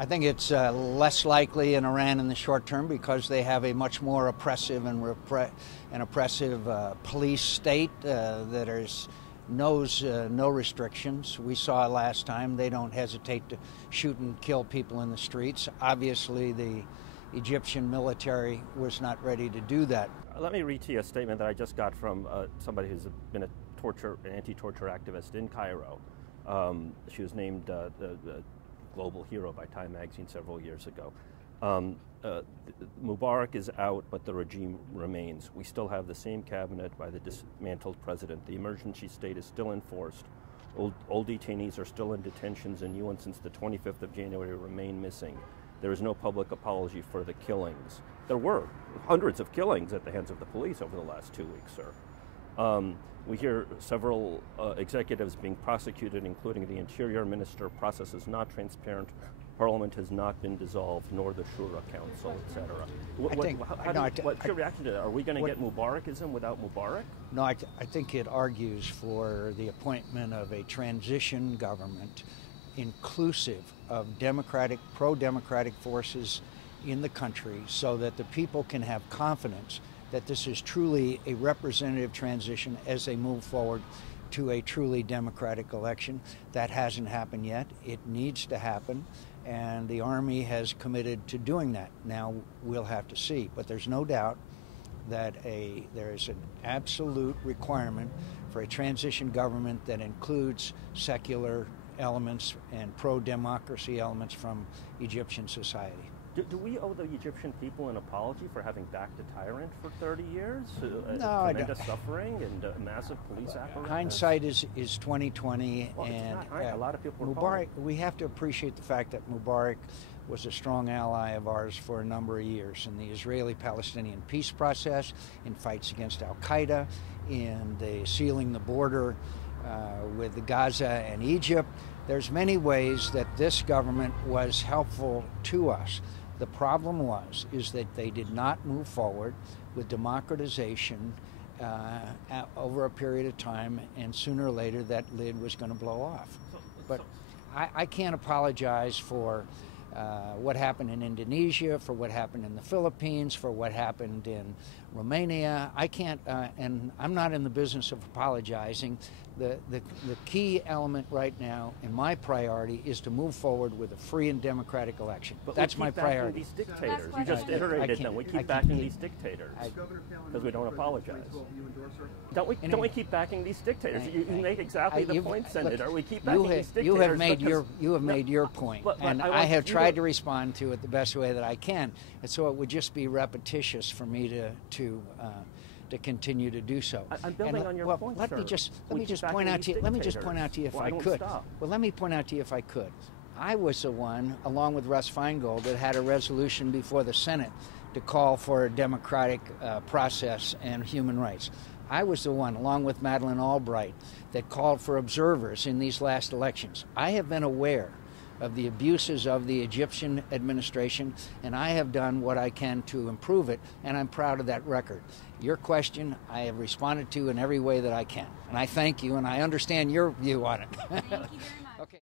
I think it's less likely in Iran in the short term because they have a much more oppressive and oppressive police state that knows no restrictions. We saw last time they don't hesitate to shoot and kill people in the streets. Obviously, the Egyptian military was not ready to do that. Let me read to you a statement that I just got from somebody who's been an anti-torture activist in Cairo. She was named the Global Hero by Time magazine several years ago. Mubarak is out, but the regime remains. We still have the same cabinet by the dismantled president. The emergency state is still enforced. Old detainees are still in detentions, and UN since the 25th of January remain missing. There is no public apology for the killings. There were hundreds of killings at the hands of the police over the last 2 weeks, sir. We hear several executives being prosecuted, including the Interior Minister. Process is not transparent. Parliament has not been dissolved, nor the Shura Council, etc. What's your reaction to that? Are we going to get Mubarakism without Mubarak? No, I think it argues for the appointment of a transition government inclusive of pro-democratic forces in the country so that the people can have confidence that this is truly a representative transition as they move forward to a truly democratic election. That hasn't happened yet. It needs to happen, and the Army has committed to doing that. Now we'll have to see, but there's no doubt that there is an absolute requirement for a transition government that includes secular elements and pro-democracy elements from Egyptian society. Do we owe the Egyptian people an apology for having backed a tyrant for 30 years? No, tremendous suffering and massive police apparatus? Hindsight is 2020, well, and a lot of people Mubarak. We have to appreciate the fact that Mubarak was a strong ally of ours for a number of years in the Israeli-Palestinian peace process, in fights against Al-Qaeda, in the sealing the border with Gaza and Egypt. There's many ways that this government was helpful to us. The problem is that they did not move forward with democratization over a period of time, and sooner or later that lid was going to blow off. But I can't apologize for what happened in Indonesia, for what happened in the Philippines, for what happened in Romania. I can't, and I'm not in the business of apologizing. The key element right now, and my priority, is to move forward with a free and democratic election. But that's my priority. These dictators, you just iterated them. We keep backing these dictators because we don't apologize. Don't we keep backing these dictators? You make exactly the point, Senator. We keep backing these dictators. You have made your point, and I have tried to respond to it the best way that I can. And so it would just be repetitious for me to continue to do so. I'm building on your point, Let me just point out to you if I could. Well, let me point out to you if I could. I was the one, along with Russ Feingold, that had a resolution before the Senate to call for a democratic process and human rights. I was the one, along with Madeleine Albright, that called for observers in these last elections. I have been aware of the abuses of the Egyptian administration, and I have done what I can to improve it, and I'm proud of that record. Your question, I have responded to in every way that I can, and I thank you, and I understand your view on it. Thank you very much.